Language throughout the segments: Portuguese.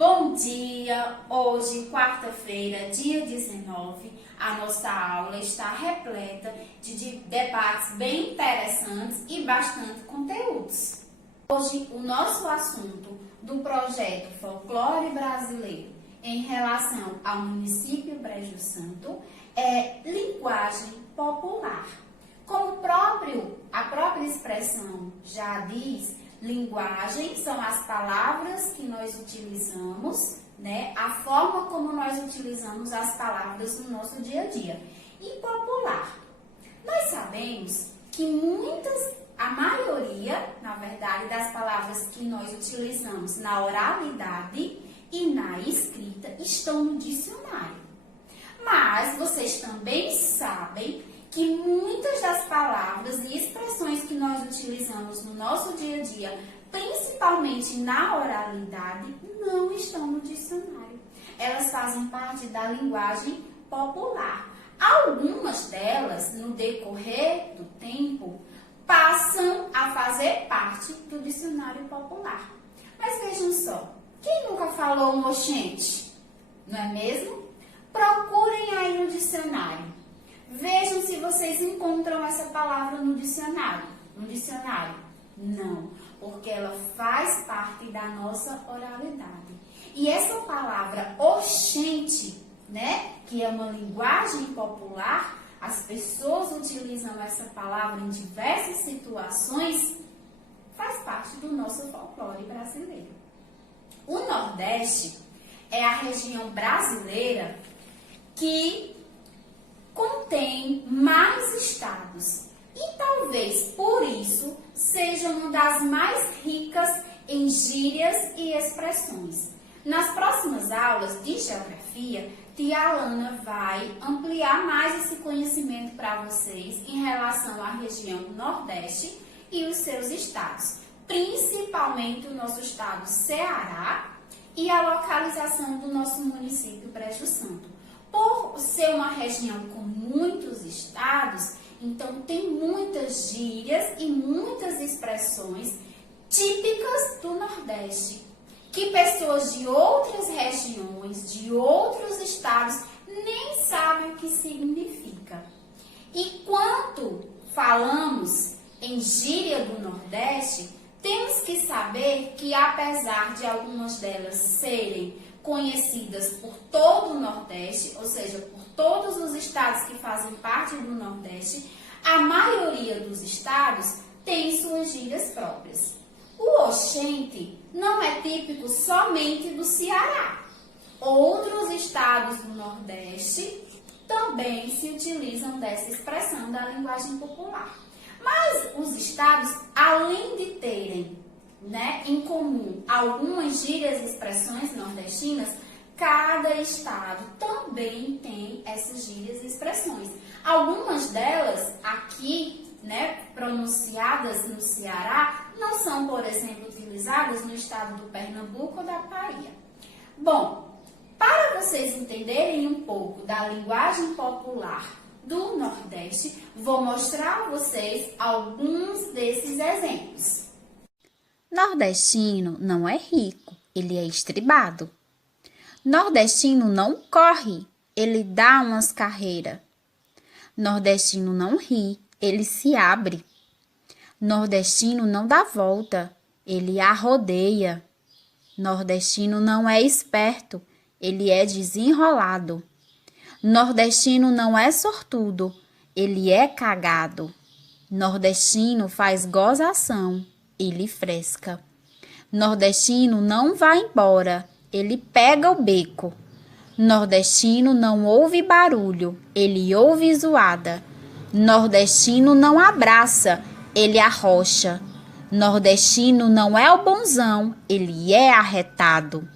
Bom dia! Hoje, quarta-feira, dia 19, a nossa aula está repleta de debates bem interessantes e bastante conteúdos. Hoje, o nosso assunto do projeto Folclore Brasileiro em relação ao município Brejo Santo é linguagem popular. Como a própria expressão já diz, linguagem são as palavras que nós utilizamos, né? A forma como nós utilizamos as palavras no nosso dia a dia. E popular. Nós sabemos que a maioria, na verdade, das palavras que nós utilizamos na oralidade e na escrita estão no dicionário. Mas vocês também sabem que muitas das palavras e expressões que nós utilizamos no nosso dia a dia, principalmente na oralidade, não estão no dicionário. Elas fazem parte da linguagem popular. Algumas delas, no decorrer do tempo, passam a fazer parte do dicionário popular. Mas vejam só, quem nunca falou um oxente? Não é mesmo? Procurem aí no dicionário. Vejam se vocês encontram essa palavra no dicionário. No dicionário? Não, porque ela faz parte da nossa oralidade. E essa palavra oxente, né, que é uma linguagem popular, as pessoas utilizam essa palavra em diversas situações, faz parte do nosso folclore brasileiro. O Nordeste é a região brasileira que contém mais estados e talvez por isso seja uma das mais ricas em gírias e expressões. Nas próximas aulas de geografia, tia Alana vai ampliar mais esse conhecimento para vocês em relação à região Nordeste e os seus estados, principalmente o nosso estado Ceará e a localização do nosso município Brejo Santo. Por ser uma região com muitos estados, então tem muitas gírias e muitas expressões típicas do Nordeste, que pessoas de outras regiões, de outros estados, nem sabem o que significa. E quando falamos em gíria do Nordeste, temos que saber que apesar de algumas delas serem conhecidas por todo o Nordeste, ou seja, por todos os estados que fazem parte do Nordeste, a maioria dos estados tem suas gírias próprias. O oxente não é típico somente do Ceará. Outros estados do Nordeste também se utilizam dessa expressão da linguagem popular. Mas os estados, além de terem em comum algumas gírias e expressões nordestinas, cada estado também tem essas gírias e expressões. Algumas delas aqui, pronunciadas no Ceará, não são, por exemplo, utilizadas no estado do Pernambuco ou da Bahia. Bom, para vocês entenderem um pouco da linguagem popular do Nordeste, vou mostrar a vocês alguns desses exemplos. Nordestino não é rico, ele é estribado. Nordestino não corre, ele dá umas carreiras. Nordestino não ri, ele se abre. Nordestino não dá volta, ele arrodeia. Nordestino não é esperto, ele é desenrolado. Nordestino não é sortudo, ele é cagado. Nordestino faz gozação, ele fresca. Nordestino não vai embora, ele pega o beco. Nordestino não ouve barulho, ele ouve zoada. Nordestino não abraça, ele arrocha. Nordestino não é o bonzão, ele é arretado.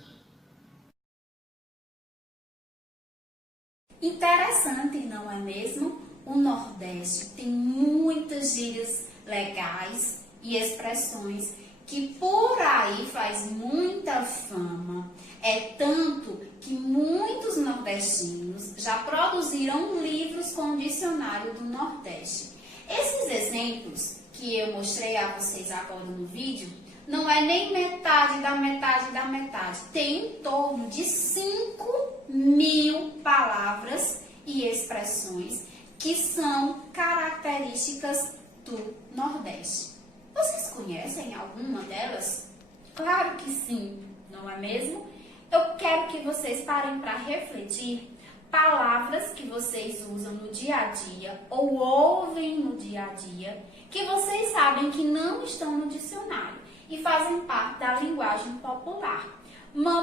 Interessante, não é mesmo? O Nordeste tem muitas gírias legais e expressões que por aí faz muita fama. É tanto que muitos nordestinos já produziram livros com o dicionário do Nordeste. Esses exemplos que eu mostrei a vocês agora no vídeo não é nem metade da metade da metade. Tem em torno de 5.000 palavras e expressões que são características do Nordeste. Vocês conhecem alguma delas? Claro que sim, não é mesmo? Eu quero que vocês parem para refletir palavras que vocês usam no dia a dia ou ouvem no dia a dia, que vocês sabem que não estão no dicionário e fazem parte da linguagem popular.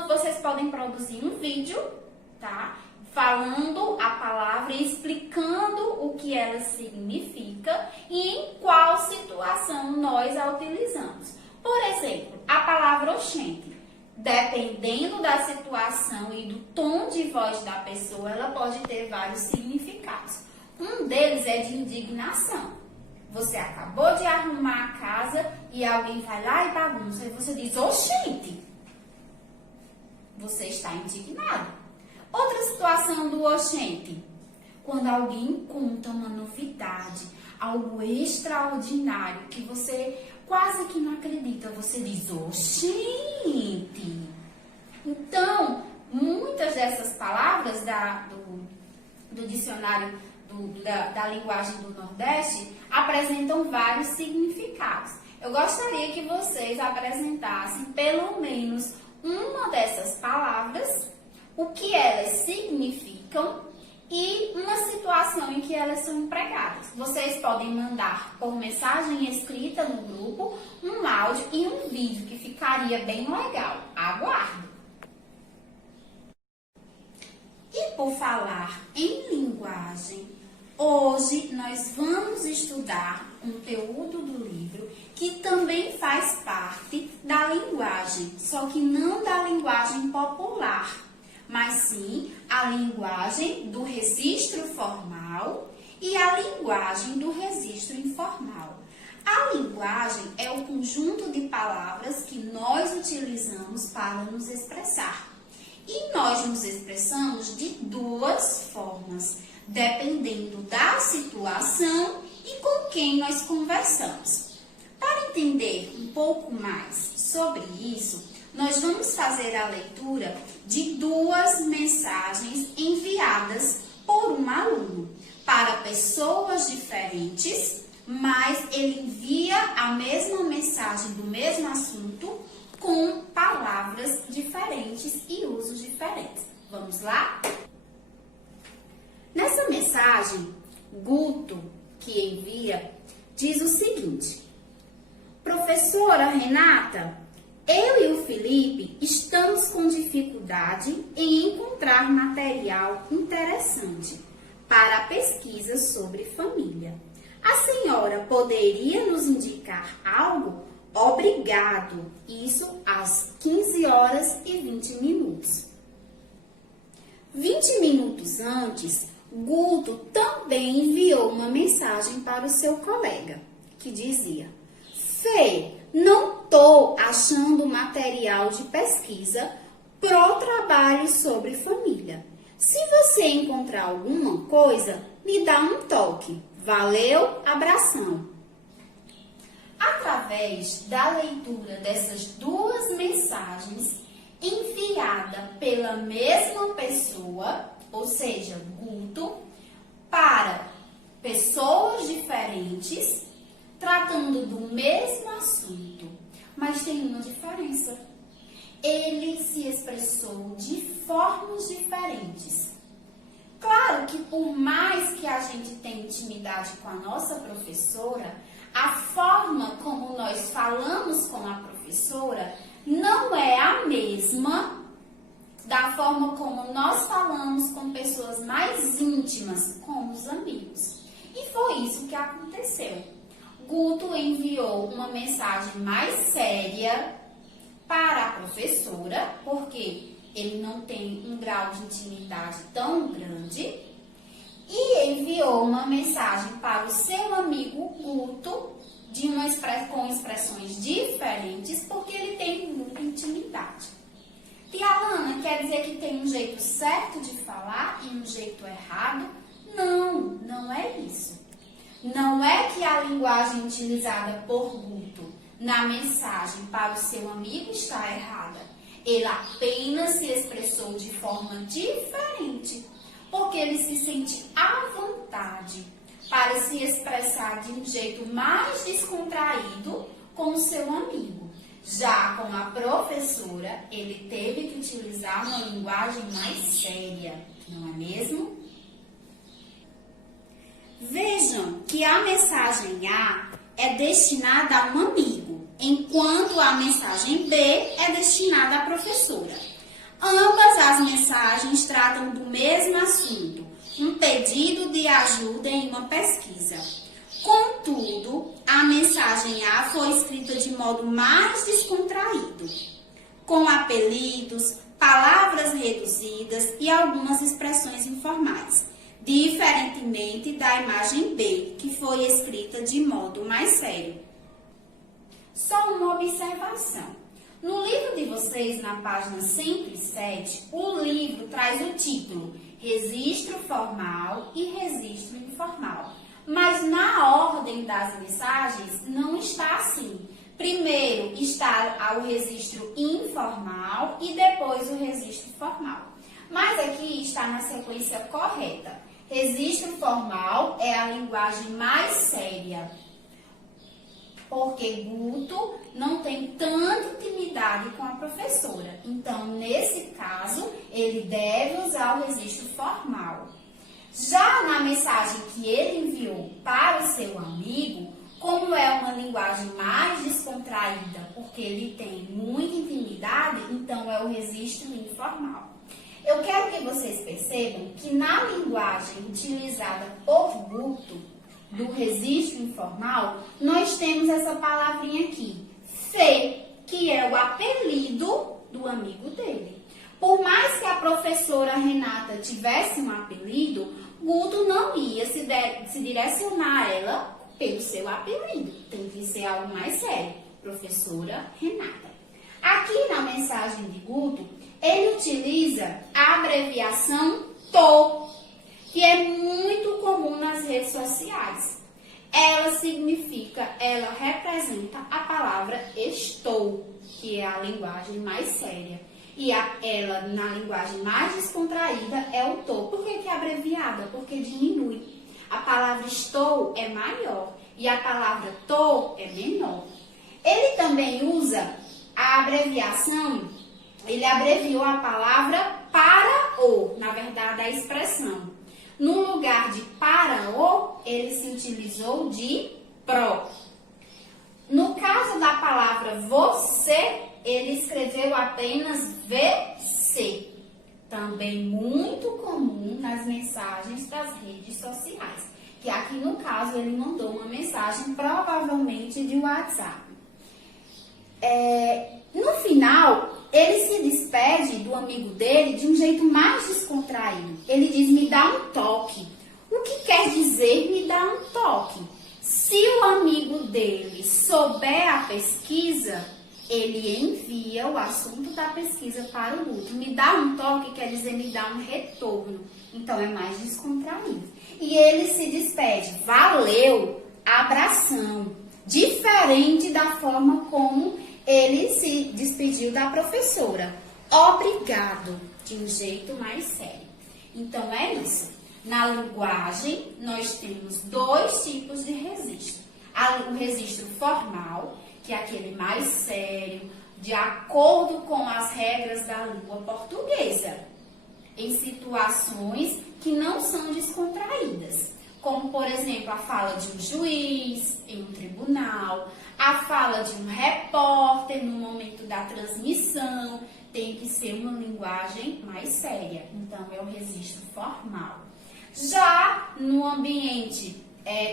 Vocês podem produzir um vídeo, tá? Falando a palavra e explicando o que ela significa e em qual situação nós a utilizamos. Por exemplo, a palavra oxente. Dependendo da situação e do tom de voz da pessoa, ela pode ter vários significados. Um deles é de indignação. Você acabou de arrumar a casa e alguém vai lá e bagunça. E você diz, oxente. Você está indignado. Outra situação do oxente. Quando alguém conta uma novidade, algo extraordinário, que você quase que não acredita, você diz, oxente. Então, muitas dessas palavras do dicionário da linguagem do Nordeste apresentam vários significados. Eu gostaria que vocês apresentassem pelo menos uma dessas palavras, o que elas significam e uma situação em que elas são empregadas. Vocês podem mandar por mensagem escrita no grupo, um áudio e um vídeo que ficaria bem legal. Aguardo! E por falar em linguagem, hoje nós vamos estudar conteúdo do livro que também faz parte da linguagem, só que não da linguagem popular, mas sim a linguagem do registro formal e a linguagem do registro informal. A linguagem é o conjunto de palavras que nós utilizamos para nos expressar. E nós nos expressamos de duas formas, dependendo da situação e com quem nós conversamos. Para entender um pouco mais sobre isso, nós vamos fazer a leitura de duas mensagens enviadas por um aluno para pessoas diferentes, mas ele envia a mesma mensagem do mesmo assunto com palavras diferentes e usos diferentes. Vamos lá? Nessa mensagem, Guto, que envia, diz o seguinte: Professora Renata, eu e o Felipe estamos com dificuldade em encontrar material interessante para a pesquisa sobre família. A senhora poderia nos indicar algo? Obrigado. Isso às 15h20. 20 minutos antes, Guto também enviou uma mensagem para o seu colega, que dizia: Fê, não estou achando material de pesquisa pro trabalho sobre família. Se você encontrar alguma coisa, me dá um toque. Valeu, abração. Através da leitura dessas duas mensagens enviadas pela mesma pessoa, ou seja, Guto, para pessoas diferentes, tratando do mesmo assunto, mas tem uma diferença. Ele se expressou de formas diferentes. Claro que por mais que a gente tenha intimidade com a nossa professora, a forma como nós falamos com a professora não é a mesma da forma como nós falamos com pessoas mais íntimas, como os amigos. E foi isso que aconteceu. Guto enviou uma mensagem mais séria para a professora, porque ele não tem um grau de intimidade tão grande, e enviou uma mensagem para o seu amigo Guto, com expressões diferentes, porque ele tem muita intimidade. Tia Alana, quer dizer que tem um jeito certo de falar e um jeito errado? Não, não é isso. Não é que a linguagem utilizada por Guto na mensagem para o seu amigo está errada. Ele apenas se expressou de forma diferente, porque ele se sente à vontade para se expressar de um jeito mais descontraído com o seu amigo. Já com a professora, ele teve que utilizar uma linguagem mais séria, não é mesmo? Vejam que a mensagem A é destinada a um amigo, enquanto a mensagem B é destinada à professora. Ambas as mensagens tratam do mesmo assunto, um pedido de ajuda em uma pesquisa. Contudo, a mensagem A foi escrita de modo mais descontraído, com apelidos, palavras reduzidas e algumas expressões informais, diferentemente da imagem B, que foi escrita de modo mais sério. Só uma observação. No livro de vocês, na página 107, o livro traz o título Registro Formal e Registro Informal. Mas na ordem das mensagens não está assim. Primeiro está o registro informal e depois o registro formal. Mas aqui está na sequência correta. Registro formal é a linguagem mais séria, porque Guto não tem tanta intimidade com a professora. Então, nesse caso, ele deve usar o registro formal. Já na mensagem que ele enviou para o seu amigo, como é uma linguagem mais descontraída, porque ele tem muita intimidade, então é o registro informal. Eu quero que vocês percebam que na linguagem utilizada por Guto, do registro informal, nós temos essa palavrinha aqui, Fê, que é o apelido do amigo dele. Por mais que a professora Renata tivesse um apelido, Guto não ia se direcionar a ela pelo seu apelido. Tem que ser algo mais sério. Professora Renata. Aqui na mensagem de Guto, ele utiliza a abreviação TO, que é muito comum nas redes sociais. Ela representa a palavra estou, que é a linguagem mais séria. E ela, na linguagem mais descontraída, é o tô. Por que é abreviada? Porque diminui. A palavra estou é maior e a palavra tô é menor. Ele também usa a abreviação, ele abreviou a palavra para o, na verdade, a expressão. No lugar de para o, ele se utilizou de pro. No caso da palavra você, ele escreveu apenas VC, também muito comum nas mensagens das redes sociais, que aqui no caso ele mandou uma mensagem provavelmente de WhatsApp. No final, ele se despede do amigo dele de um jeito mais descontraído. Ele diz, me dá um toque. O que quer dizer me dá um toque? Se o amigo dele souber a pesquisa, ele envia o assunto da pesquisa para o Guto. Me dá um toque quer dizer me dá um retorno. Então, é mais descontraído. E ele se despede. Valeu, abração. Diferente da forma como ele se despediu da professora. Obrigado, de um jeito mais sério. Então, é isso. Na linguagem, nós temos dois tipos de registro. O registro formal, que é aquele mais sério, de acordo com as regras da língua portuguesa, em situações que não são descontraídas, como, por exemplo, a fala de um juiz em um tribunal, a fala de um repórter no momento da transmissão, tem que ser uma linguagem mais séria. Então, é o registro formal. Já no ambiente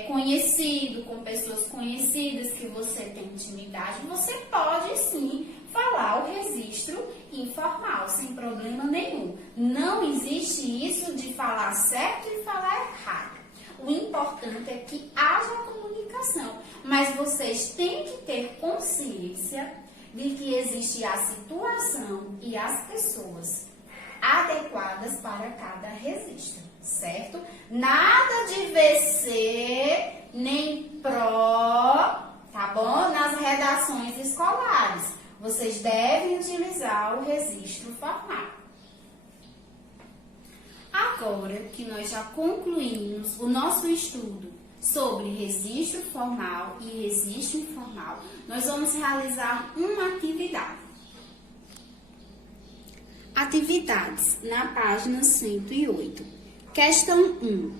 conhecido, com pessoas conhecidas que você tem intimidade, você pode sim falar o registro informal, sem problema nenhum. Não existe isso de falar certo e falar errado. O importante é que haja comunicação, mas vocês têm que ter consciência de que existe a situação e as pessoas adequadas para cada registro, certo? Nada de VC, nem PRO, tá bom? Nas redações escolares, vocês devem utilizar o registro formal. Agora que nós já concluímos o nosso estudo sobre registro formal e registro informal, nós vamos realizar uma atividade. Atividades na página 108. Questão 1.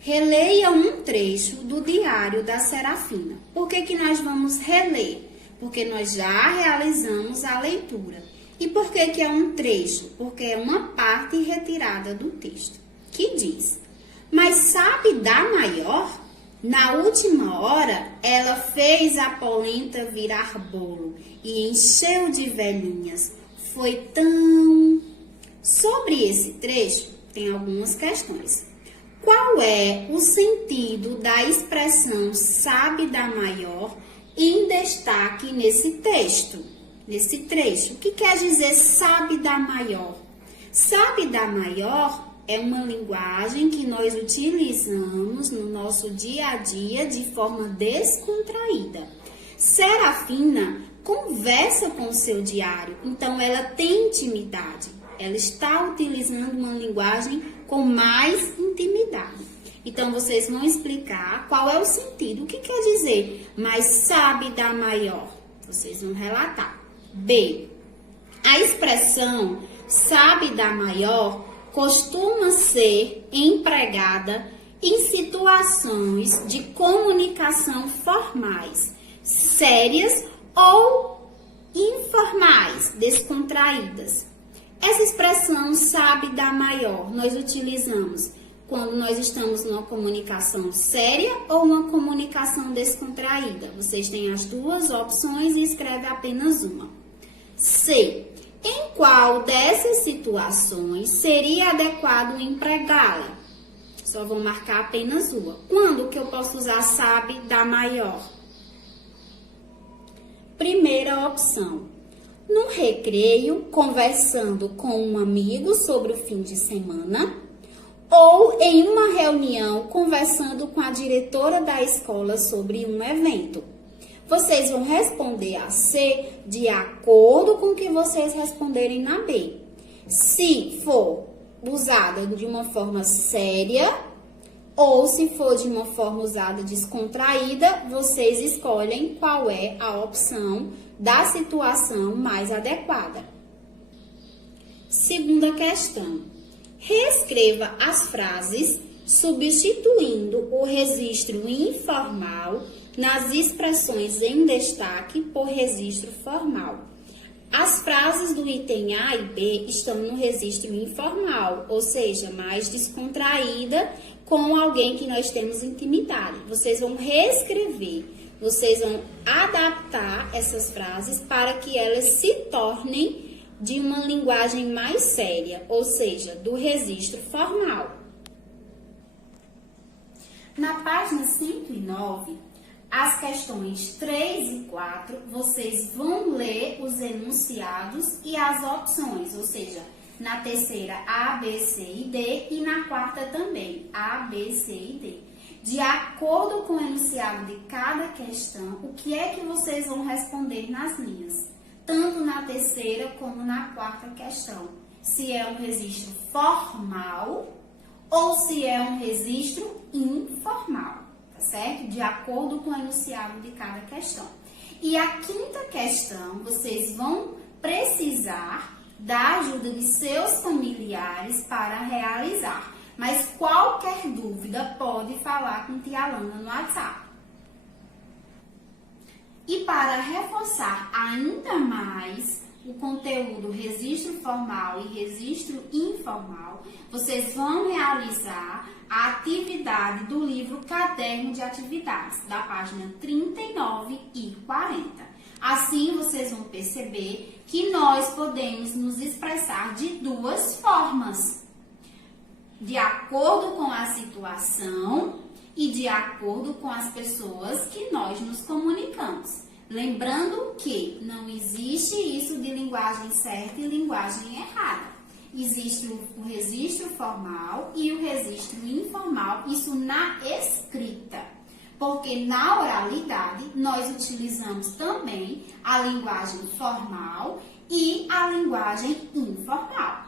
Releia um trecho do diário da Serafina. Por que nós vamos reler? Porque nós já realizamos a leitura. E por que é um trecho? Porque é uma parte retirada do texto, que diz: mas sabe da maior? Na última hora, ela fez a polenta virar bolo e encheu de velhinhas. Foi tão... Sobre esse trecho, tem algumas questões. Qual é o sentido da expressão sabe da maior em destaque nesse texto? Nesse trecho, o que quer dizer sabe da maior? Sabe da maior é uma linguagem que nós utilizamos no nosso dia a dia de forma descontraída. Serafina conversa com o seu diário, então ela tem intimidade. Ela está utilizando uma linguagem com mais intimidade. Então, vocês vão explicar qual é o sentido, o que quer dizer, mas sabe da maior. Vocês vão relatar. B. A expressão sabe da maior costuma ser empregada em situações de comunicação formais, sérias ou informais, descontraídas. Essa expressão sabe da maior nós utilizamos quando nós estamos numa comunicação séria ou uma comunicação descontraída. Vocês têm as duas opções e escreve apenas uma. C. Em qual dessas situações seria adequado empregá-la? Só vou marcar apenas uma. Quando que eu posso usar sabe da maior? Primeira opção. No recreio, conversando com um amigo sobre o fim de semana, ou em uma reunião, conversando com a diretora da escola sobre um evento. Vocês vão responder a C de acordo com o que vocês responderem na B. Se for usada de uma forma séria ou se for de uma forma usada descontraída, vocês escolhem qual é a opção da situação mais adequada. Segunda questão. Reescreva as frases substituindo o registro informal nas expressões em destaque por registro formal. As frases do item A e B estão no registro informal, ou seja, mais descontraída, com alguém que nós temos intimidade. Vocês vão reescrever, vocês vão adaptar essas frases para que elas se tornem de uma linguagem mais séria, ou seja, do registro formal. Na página 109, as questões 3 e 4, vocês vão ler os enunciados e as opções, ou seja, na terceira A, B, C e D e na quarta também A, B, C e D. De acordo com o enunciado de cada questão, o que é que vocês vão responder nas linhas? Tanto na terceira como na quarta questão. Se é um registro formal ou se é um registro informal. Certo? De acordo com o enunciado de cada questão. E a quinta questão, vocês vão precisar da ajuda de seus familiares para realizar. Mas qualquer dúvida pode falar com tia Alana no WhatsApp. E para reforçar ainda mais o conteúdo registro formal e registro informal, vocês vão realizar a atividade do livro Caderno de Atividades, da página 39 e 40. Assim, vocês vão perceber que nós podemos nos expressar de duas formas, de acordo com a situação e de acordo com as pessoas que nós nos comunicamos. Lembrando que não existe isso de linguagem certa e linguagem errada. Existe o registro formal e o registro informal, isso na escrita. Porque na oralidade nós utilizamos também a linguagem formal e a linguagem informal.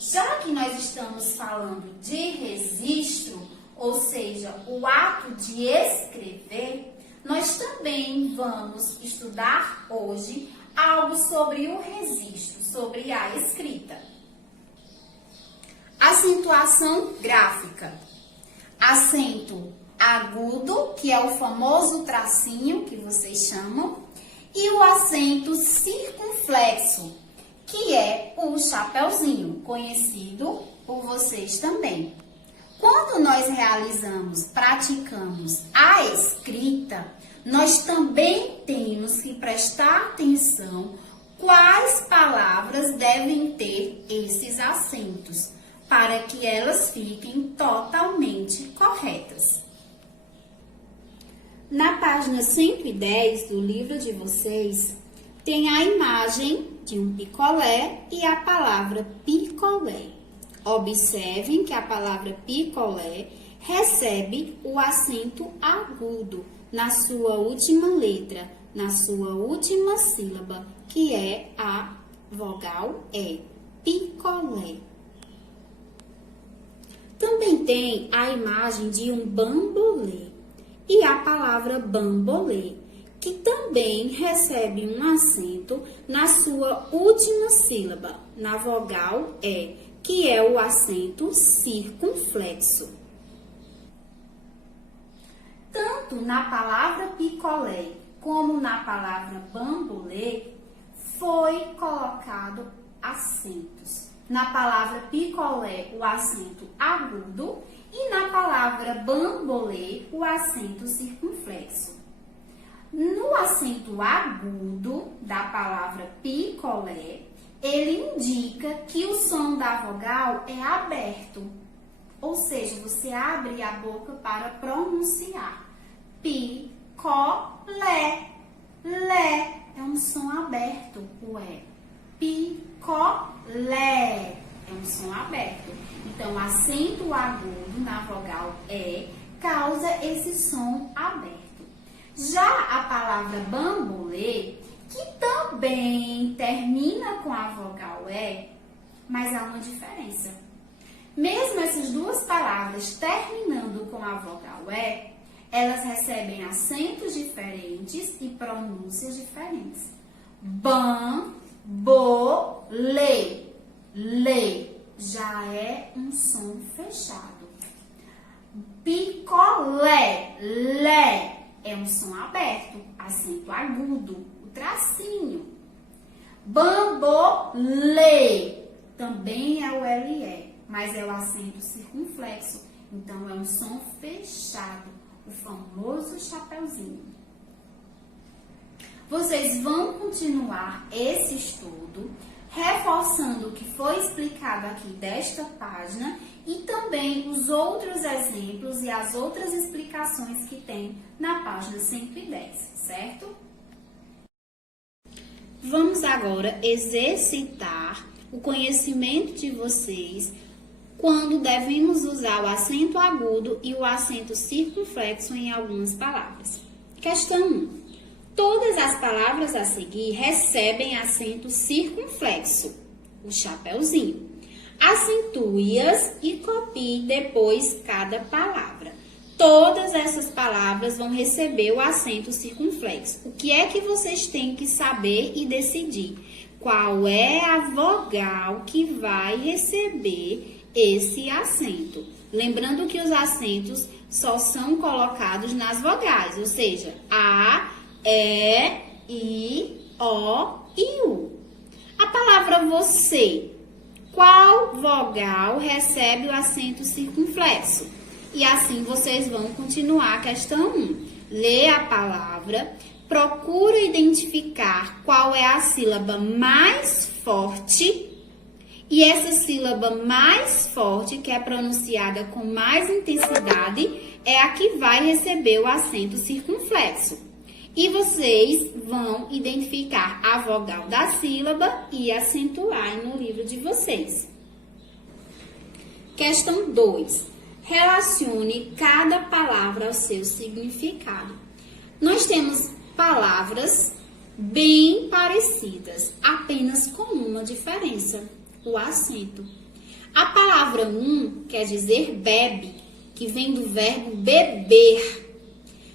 Já que nós estamos falando de registro, ou seja, o ato de escrever, nós também vamos estudar hoje algo sobre o registro, sobre a escrita. Acentuação gráfica. Acento agudo, que é o famoso tracinho que vocês chamam, e o acento circunflexo, que é o chapeuzinho, conhecido por vocês também. Quando nós praticamos a escrita, nós também temos que prestar atenção quais palavras devem ter esses acentos, para que elas fiquem totalmente corretas. Na página 110 do livro de vocês, tem a imagem de um picolé e a palavra picolé. Observem que a palavra picolé recebe o acento agudo na sua última letra, na sua última sílaba, que é a vogal E, picolé. Também tem a imagem de um bambolê e a palavra bambolê, que também recebe um acento na sua última sílaba, na vogal E, que é o acento circunflexo. Tanto na palavra picolé como na palavra bambolê foi colocado acentos. Na palavra picolé, o acento agudo, e na palavra bambolê, o acento circunflexo. No acento agudo da palavra picolé, ele indica que o som da vogal é aberto, ou seja, você abre a boca para pronunciar. Picolé, lé, é um som aberto, o é. Picolé, é um som aberto. Então, acento agudo na vogal E causa esse som aberto. Já a palavra bambolê, que também termina com a vogal E, mas há uma diferença. Mesmo essas duas palavras terminando com a vogal E, elas recebem acentos diferentes e pronúncias diferentes. Bambolê, lê, já é um som fechado. Picolé, lé, é um som aberto, acento agudo, o tracinho. Bambolê, também é o LE, mas é o acento circunflexo, então é um som fechado, o famoso chapeuzinho. Vocês vão continuar esse estudo, reforçando o que foi explicado aqui desta página e também os outros exemplos e as outras explicações que tem na página 110, certo? Vamos agora exercitar o conhecimento de vocês quando devemos usar o acento agudo e o acento circunflexo em algumas palavras. Questão 1. Todas as palavras a seguir recebem acento circunflexo, o chapeuzinho. Acentue-as e copie depois cada palavra. Todas essas palavras vão receber o acento circunflexo. O que é que vocês têm que saber e decidir? Qual é a vogal que vai receber esse acento? Lembrando que os acentos só são colocados nas vogais, ou seja, A, E, I, O e U. A palavra você, qual vogal recebe o acento circunflexo? E assim vocês vão continuar a questão 1. Lê a palavra, procura identificar qual é a sílaba mais forte. E essa sílaba mais forte, que é pronunciada com mais intensidade, é a que vai receber o acento circunflexo. E vocês vão identificar a vogal da sílaba e acentuar no livro de vocês. Questão 2. Relacione cada palavra ao seu significado. Nós temos palavras bem parecidas, apenas com uma diferença, o acento. A palavra quer dizer bebe, que vem do verbo beber.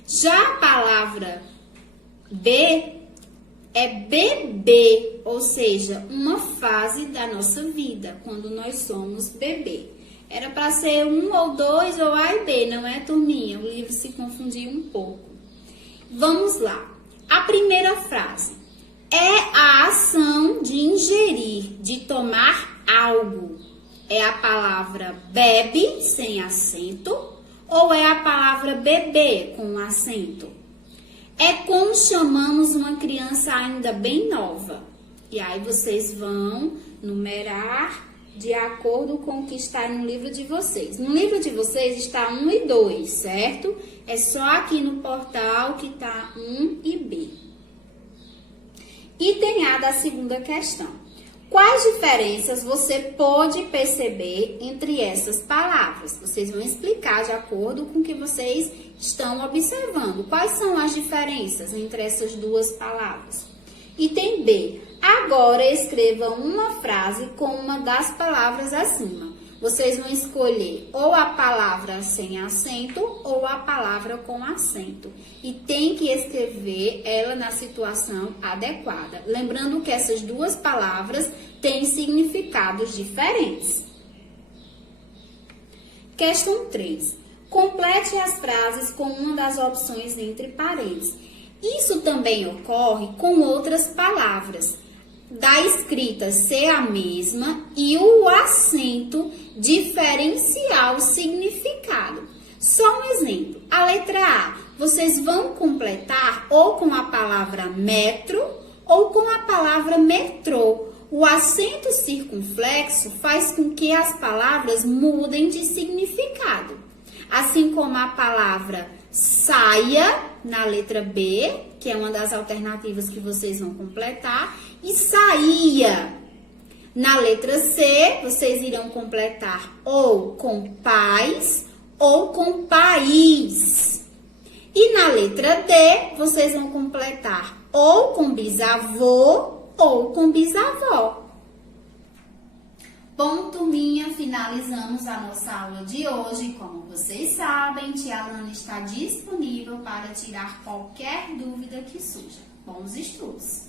Já a palavra B é beber, ou seja, uma fase da nossa vida, quando nós somos bebê. Era para ser ou dois, ou A e B, não é, turminha? O livro se confundiu um pouco. Vamos lá. A primeira frase é a ação de ingerir, de tomar algo. É a palavra bebe, sem acento, ou é a palavra beber, com acento? É como chamamos uma criança ainda bem nova. E aí vocês vão numerar de acordo com o que está no livro de vocês. No livro de vocês está 1 e 2, certo? É só aqui no portal que está 1 e B. Item A da segunda questão. Quais diferenças você pode perceber entre essas palavras? Vocês vão explicar de acordo com o que vocês estão observando. Quais são as diferenças entre essas duas palavras? Item B. Agora escreva uma frase com uma das palavras acima. Vocês vão escolher ou a palavra sem acento ou a palavra com acento. E tem que escrever ela na situação adequada. Lembrando que essas duas palavras têm significados diferentes. Questão 3. Complete as frases com uma das opções entre parênteses. Isso também ocorre com outras palavras, da escrita ser a mesma e o acento diferenciar o significado. Só um exemplo. A letra A, vocês vão completar ou com a palavra metro ou com a palavra metrô. O acento circunflexo faz com que as palavras mudem de significado. Assim como a palavra saia, na letra B, que é uma das alternativas que vocês vão completar, e saía. Na letra C, vocês irão completar ou com pais ou com país. E na letra D, vocês vão completar ou com bisavô ou com bisavó. Bom, turminha, finalizamos a nossa aula de hoje. Como vocês sabem, tia Alana está disponível para tirar qualquer dúvida que surja. Bons estudos!